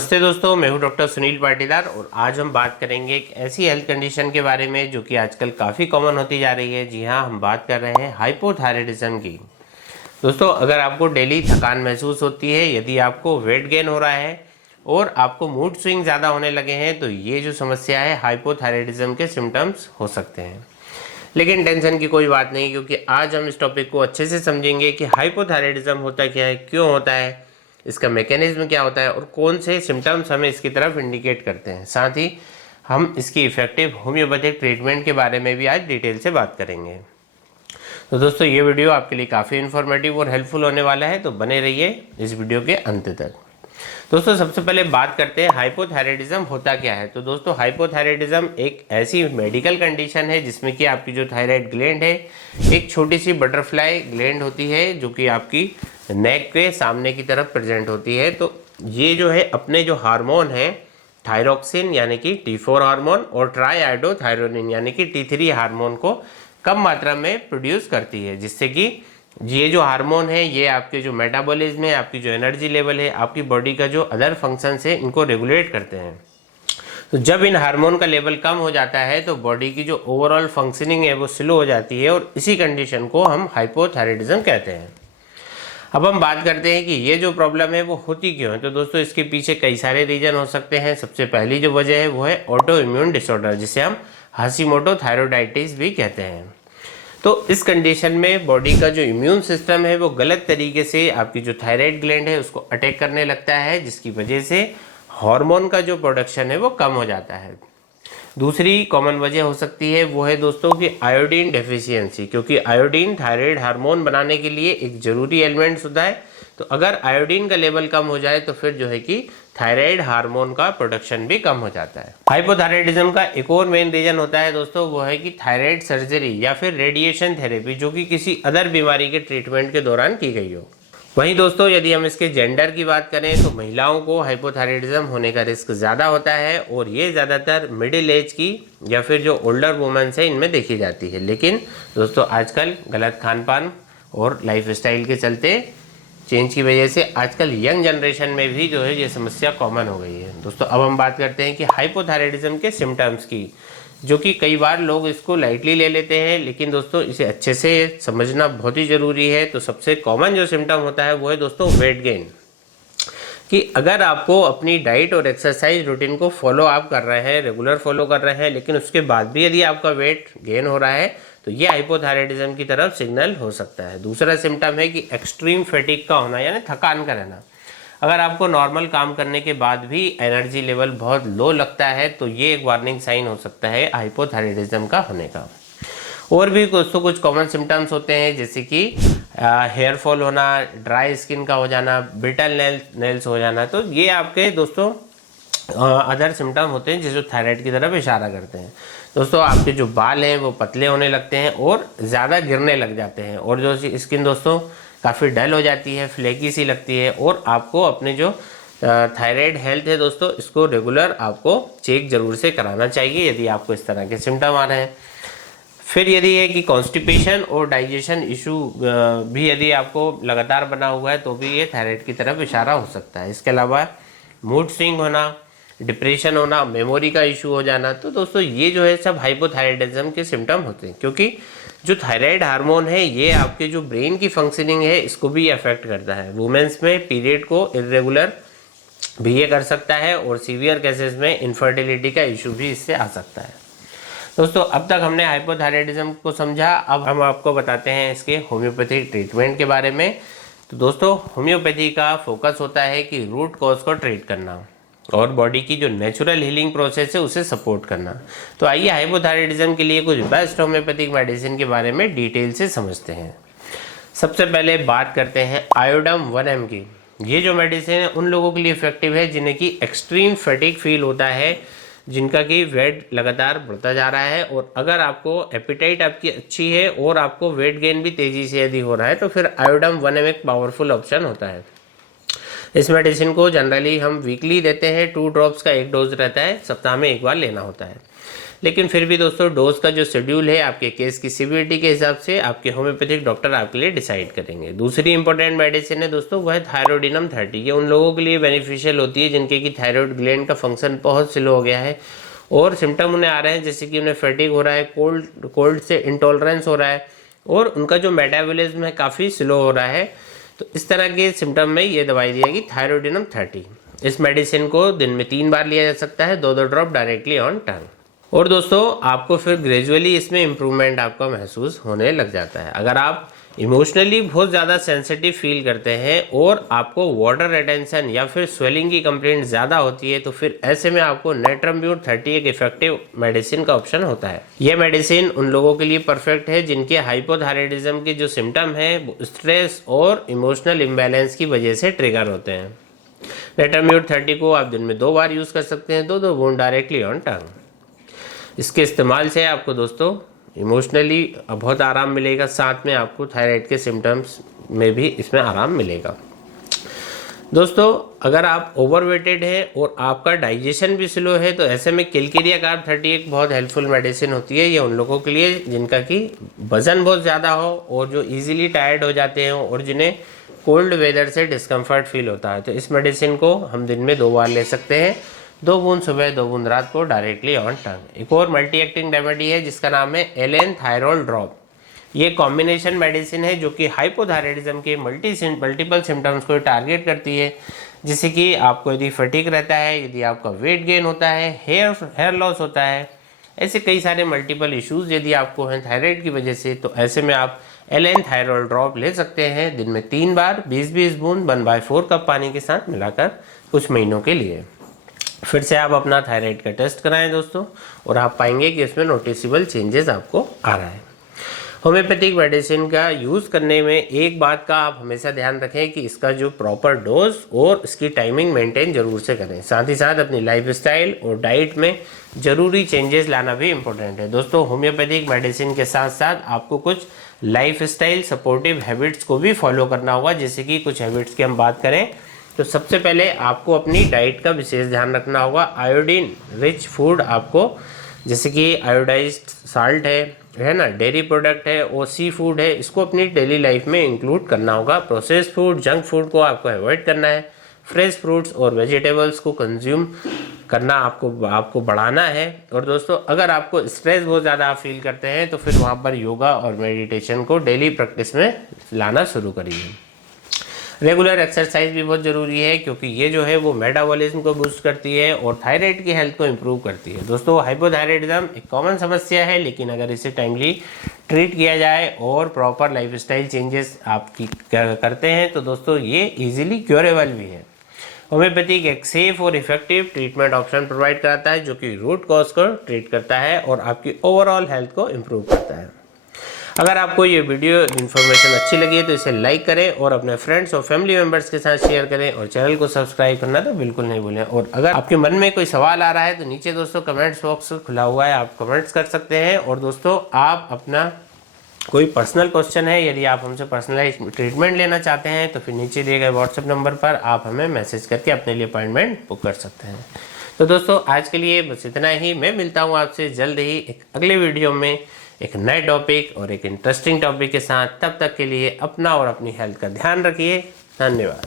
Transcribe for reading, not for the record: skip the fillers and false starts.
नमस्ते दोस्तों, मैं हूं डॉक्टर सुनील पाटीदार और आज हम बात करेंगे एक ऐसी हेल्थ कंडीशन के बारे में जो कि आजकल काफ़ी कॉमन होती जा रही है। जी हां, हम बात कर रहे हैं हाइपोथायराइडिज्म की। दोस्तों, अगर आपको डेली थकान महसूस होती है, यदि आपको वेट गेन हो रहा है और आपको मूड स्विंग ज़्यादा होने लगे हैं, तो ये जो समस्या है हाइपोथायराइडिज्म के सिम्टम्स हो सकते हैं। लेकिन टेंशन की कोई बात नहीं, क्योंकि आज हम इस टॉपिक को अच्छे से समझेंगे कि हाइपोथायराइडिज्म होता क्या है, क्यों होता है, इसका मैकेनिज्म क्या होता है और कौन से सिम्टम्स हमें इसकी तरफ इंडिकेट करते हैं। साथ ही हम इसकी इफेक्टिव होम्योपैथिक ट्रीटमेंट के बारे में भी आज डिटेल से बात करेंगे। तो दोस्तों, ये वीडियो आपके लिए काफ़ी इन्फॉर्मेटिव और हेल्पफुल होने वाला है, तो बने रहिए इस वीडियो के अंत तक। दोस्तों, सबसे पहले बात करते हैं हाइपोथायराइडिज्म होता क्या है। तो दोस्तों, हाइपोथायराइडिज्म एक ऐसी मेडिकल कंडीशन है जिसमें कि आपकी जो थायराइड ग्लैंड है, एक छोटी सी बटरफ्लाई ग्लैंड होती है जो कि आपकी नेक के सामने की तरफ प्रेजेंट होती है। तो ये जो है अपने जो हार्मोन है थायरोक्सिन यानी कि T4 हार्मोन और ट्राईआयोडोथायरोनिन यानी कि T3 हार्मोन को कम मात्रा में प्रोड्यूस करती है, जिससे कि ये जो हार्मोन है ये आपके जो मेटाबॉलिज्म है, आपकी जो एनर्जी लेवल है, आपकी बॉडी का जो अदर फंक्शंस है, इनको रेगुलेट करते हैं। तो जब इन हार्मोन का लेवल कम हो जाता है तो बॉडी की जो ओवरऑल फंक्शनिंग है वो स्लो हो जाती है और इसी कंडीशन को हम हाइपोथायराइडिज्म कहते हैं। अब हम बात करते हैं कि ये जो प्रॉब्लम है वो होती क्यों है। तो दोस्तों, इसके पीछे कई सारे रीजन हो सकते हैं। सबसे पहली जो वजह है वो है ऑटो इम्यून डिसऑर्डर, जिसे हम हाशिमोटो थायरोइडाइटिस भी कहते हैं। तो इस कंडीशन में बॉडी का जो इम्यून सिस्टम है वो गलत तरीके से आपकी जो थायराइड ग्लैंड है उसको अटैक करने लगता है, जिसकी वजह से हार्मोन का जो प्रोडक्शन है वो कम हो जाता है। दूसरी कॉमन वजह हो सकती है वो है दोस्तों कि आयोडीन डेफिशिएंसी, क्योंकि आयोडीन थायराइड हार्मोन बनाने के लिए एक जरूरी एलिमेंट्स होता है। तो अगर आयोडीन का लेवल कम हो जाए तो फिर जो है कि थायराइड हार्मोन का प्रोडक्शन भी कम हो जाता है। हाइपोथायराइडिज्म का एक और मेन रीजन होता है दोस्तों, वो है कि थायराइड सर्जरी या फिर रेडिएशन थेरेपी, जो कि किसी अदर बीमारी के ट्रीटमेंट के दौरान की गई हो। वहीं दोस्तों, यदि हम इसके जेंडर की बात करें तो महिलाओं को हाइपोथायराइडिज्म होने का रिस्क ज़्यादा होता है और ये ज़्यादातर मिडिल एज की या फिर जो ओल्डर वुमेन्स है इनमें देखी जाती है। लेकिन दोस्तों, आजकल गलत खान पान और लाइफ स्टाइल के चलते चेंज की वजह से आजकल यंग जनरेशन में भी जो है ये समस्या कॉमन हो गई है। दोस्तों, अब हम बात करते हैं कि हाइपोथायराइडिज्म के सिम्टम्स की, जो कि कई बार लोग इसको लाइटली ले लेते हैं, लेकिन दोस्तों इसे अच्छे से समझना बहुत ही ज़रूरी है। तो सबसे कॉमन जो सिम्टम होता है वो है दोस्तों वेट गेन, कि अगर आपको अपनी डाइट और एक्सरसाइज रूटीन को फॉलो आप कर रहे हैं, रेगुलर फॉलो कर रहे हैं, लेकिन उसके बाद भी यदि आपका वेट गेन हो रहा है तो ये हाइपोथायराइडिज्म की तरफ सिग्नल हो सकता है। दूसरा सिम्टम है कि एक्सट्रीम फैटिग का होना, यानी थकान का रहना। अगर आपको नॉर्मल काम करने के बाद भी एनर्जी लेवल बहुत लो लगता है तो ये एक वार्निंग साइन हो सकता है हाइपोथायराइडिज्म का होने का। और भी दोस्तों कुछ कॉमन सिम्टम्स होते हैं, जैसे कि हेयर फॉल होना, ड्राई स्किन का हो जाना, ब्रिटल नेल्स हो जाना। तो ये आपके दोस्तों अदर सिम्टम होते हैं जो थायराइड की तरफ इशारा करते हैं। दोस्तों, आपके जो बाल हैं वो पतले होने लगते हैं और ज़्यादा गिरने लग जाते हैं, और जो स्किन दोस्तों काफ़ी डल हो जाती है, फ्लेकी सी लगती है। और आपको अपने जो थायराइड हेल्थ है दोस्तों, इसको रेगुलर आपको चेक जरूर से कराना चाहिए यदि आपको इस तरह के सिम्टम आ रहे हैं। फिर यदि है कि कॉन्स्टिपेशन और डाइजेशन इशू भी यदि आपको लगातार बना हुआ है तो भी ये थायराइड की तरफ इशारा हो सकता है। इसके अलावा मूड स्विंग होना, डिप्रेशन होना, मेमोरी का इशू हो जाना। तो दोस्तों, ये जो है सब हाइपोथायराइडिज्म के सिम्टम होते हैं, क्योंकि जो थायराइड हार्मोन है ये आपके जो ब्रेन की फंक्शनिंग है इसको भी अफेक्ट करता है। वुमेन्स में पीरियड को इरेगुलर भी ये कर सकता है और सीवियर केसेस में इनफर्टिलिटी का इशू भी इससे आ सकता है। दोस्तों, अब तक हमने हाइपोथायराइडिज्म को समझा, अब हम आपको बताते हैं इसके होम्योपैथिक ट्रीटमेंट के बारे में। तो दोस्तों, होम्योपैथी का फोकस होता है कि रूट कॉज को ट्रीट करना और बॉडी की जो नेचुरल हीलिंग प्रोसेस है उसे सपोर्ट करना। तो आइए हाइपोथायराइडिज्म के लिए कुछ बेस्ट होम्योपैथिक मेडिसिन के बारे में डिटेल से समझते हैं। सबसे पहले बात करते हैं आयोडम 1M की। ये जो मेडिसिन है उन लोगों के लिए इफेक्टिव है जिन्हें कि एक्सट्रीम फैटिग फील होता है, जिनका कि वेट लगातार बढ़ता जा रहा है, और अगर आपको एपिटाइट आपकी अच्छी है और आपको वेट गेन भी तेजी से यदि हो रहा है तो फिर आयोडम 1M एक पावरफुल ऑप्शन होता है। इस मेडिसिन को जनरली हम वीकली देते हैं, 2 ड्रॉप्स का एक डोज रहता है, सप्ताह में एक बार लेना होता है। लेकिन फिर भी दोस्तों डोज का जो शेड्यूल है आपके केस की सीवियरिटी के हिसाब से आपके होम्योपैथिक डॉक्टर आपके लिए डिसाइड करेंगे। दूसरी इंपॉर्टेंट मेडिसिन है दोस्तों वह है थायरोडिनम 30। ये उन लोगों के लिए बेनिफिशियल होती है जिनके की थायराइड ग्लैंड का फंक्शन बहुत स्लो हो गया है और सिम्टम उन्हें आ रहे हैं जैसे कि उन्हें फैटिग हो रहा है, कोल्ड से इंटॉलरेंस हो रहा है और उनका जो मेटाबॉलिज्म है काफ़ी स्लो हो रहा है। तो इस तरह के सिम्टम में ये दवाई दी जाएगी थायरोडिनम 30। इस मेडिसिन को दिन में 3 बार लिया जा सकता है, 2-2 ड्रॉप डायरेक्टली ऑन टंग। और दोस्तों आपको फिर ग्रेजुअली इसमें इम्प्रूवमेंट आपका महसूस होने लग जाता है। अगर आप इमोशनली बहुत ज़्यादा सेंसिटिव फील करते हैं और आपको वाटर रिटेंशन या फिर स्वेलिंग की कंप्लेंट ज़्यादा होती है तो फिर ऐसे में आपको नेट्रम्ब्यूट 30 एक इफेक्टिव मेडिसिन का ऑप्शन होता है। यह मेडिसिन उन लोगों के लिए परफेक्ट है जिनके हाइपोथायराइडिज्म के जो सिम्टम है स्ट्रेस और इमोशनल इम्बैलेंस की वजह से ट्रिगर होते हैं। नेट्रम्ब्यूट 30 को आप दिन में 2 बार यूज़ कर सकते हैं, 2-2 बूंद डायरेक्टली ऑन टंग। इसके इस्तेमाल से आपको दोस्तों इमोशनली बहुत आराम मिलेगा, साथ में आपको थायराइड के सिम्टम्स में भी इसमें आराम मिलेगा। दोस्तों अगर आप ओवरवेटेड हैं और आपका डाइजेशन भी स्लो है तो ऐसे में किलकेरिया कार्ब 30 एक बहुत हेल्पफुल मेडिसिन होती है। ये उन लोगों के लिए जिनका कि वजन बहुत ज़्यादा हो और जो इजीली टायर्ड हो जाते हैं और जिन्हें कोल्ड वेदर से डिस्कम्फर्ट फील होता है तो इस मेडिसिन को हम दिन में 2 बार ले सकते हैं, 2 बूंद सुबह 2 बूंद रात को डायरेक्टली ऑन टंग। एक और मल्टी एक्टिंग रेमेडी है जिसका नाम है एलेन थायरोल ड्रॉप। ये कॉम्बिनेशन मेडिसिन है जो कि हाइपोथायराइडिज्म के मल्टीपल सिम्टम्स को टारगेट करती है, जैसे कि आपको यदि फटीक रहता है, यदि आपका वेट गेन होता है, हेयर लॉस होता है, ऐसे कई सारे मल्टीपल इश्यूज यदि आपको हैं थायराइड की वजह से तो ऐसे में आप एलेन थायरोल ड्रॉप ले सकते हैं दिन में 3 बार 20-20 बूंद 1/4 कप पानी के साथ मिलाकर कुछ महीनों के लिए। फिर से आप अपना थायराइड का टेस्ट कराएं दोस्तों और आप पाएंगे कि इसमें नोटिसेबल चेंजेस आपको आ रहा है। होम्योपैथिक मेडिसिन का यूज़ करने में एक बात का आप हमेशा ध्यान रखें कि इसका जो प्रॉपर डोज और इसकी टाइमिंग मेंटेन जरूर से करें। साथ ही साथ अपनी लाइफस्टाइल और डाइट में ज़रूरी चेंजेस लाना भी इम्पोर्टेंट है। दोस्तों होम्योपैथिक मेडिसिन के साथ साथ आपको कुछ लाइफस्टाइल सपोर्टिव हैबिट्स को भी फॉलो करना होगा। जैसे कि कुछ हैबिट्स की हम बात करें तो सबसे पहले आपको अपनी डाइट का विशेष ध्यान रखना होगा। आयोडीन रिच फूड आपको जैसे कि आयोडाइज्ड साल्ट है ना, डेयरी प्रोडक्ट है और सी फूड है, इसको अपनी डेली लाइफ में इंक्लूड करना होगा। प्रोसेस्ड फूड जंक फूड को आपको अवॉइड करना है। फ्रेश फ्रूट्स और वेजिटेबल्स को कंज्यूम करना आपको बढ़ाना है। और दोस्तों अगर आपको स्ट्रेस बहुत ज़्यादा फील करते हैं तो फिर वहाँ पर योगा और मेडिटेशन को डेली प्रैक्टिस में लाना शुरू करिए। रेगुलर एक्सरसाइज भी बहुत ज़रूरी है क्योंकि ये जो है वो मेटाबॉलिज्म को बूस्ट करती है और थायराइड की हेल्थ को इम्प्रूव करती है। दोस्तों हाइपोथायराइडिज्म एक कॉमन समस्या है, लेकिन अगर इसे टाइमली ट्रीट किया जाए और प्रॉपर लाइफस्टाइल चेंजेस आप करते हैं तो दोस्तों ये इजीली क्योरेबल भी है। होम्योपैथिक एक सेफ और इफेक्टिव ट्रीटमेंट ऑप्शन प्रोवाइड कराता है जो कि रूट कॉज को ट्रीट करता है और आपकी ओवरऑल हेल्थ को इम्प्रूव करता है। अगर आपको ये वीडियो इन्फॉर्मेशन अच्छी लगी है तो इसे लाइक करें और अपने फ्रेंड्स और फैमिली मेम्बर्स के साथ शेयर करें और चैनल को सब्सक्राइब करना तो बिल्कुल नहीं भूलें। और अगर आपके मन में कोई सवाल आ रहा है तो नीचे दोस्तों कमेंट्स बॉक्स खुला हुआ है, आप कमेंट्स कर सकते हैं। और दोस्तों आप अपना कोई पर्सनल क्वेश्चन है, यदि आप हमसे पर्सनलाइज ट्रीटमेंट लेना चाहते हैं तो फिर नीचे दिए गए व्हाट्सएप नंबर पर आप हमें मैसेज करके अपने लिए अपॉइंटमेंट बुक कर सकते हैं। तो दोस्तों आज के लिए बस इतना ही। मैं मिलता हूँ आपसे जल्द ही एक अगले वीडियो में एक नए टॉपिक और एक इंटरेस्टिंग टॉपिक के साथ। तब तक के लिए अपना और अपनी हेल्थ का ध्यान रखिए। धन्यवाद।